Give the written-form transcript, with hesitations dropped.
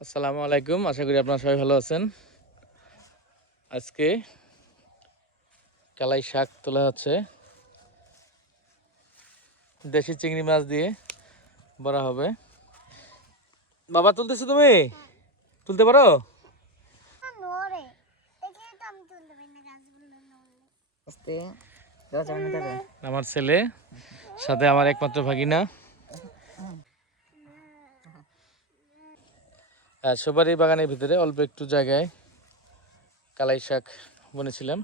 আসসালামু আলাইকুম, আশা করি আপনারা সবাই ভালো আছেন। আজকে কালাই শাক তোলা হচ্ছে, দেশি চিংড়ি মাছ দিয়ে বড়া হবে। বাবা তুলতেছো তুমি? তুলতে পারো? আমার ছেলে, সাথে আমার একমাত্র ভাগিনা। সুপারি বাগানের ভিতরে অল্প একটু জায়গায় কালাই শাক বুনেছিলাম।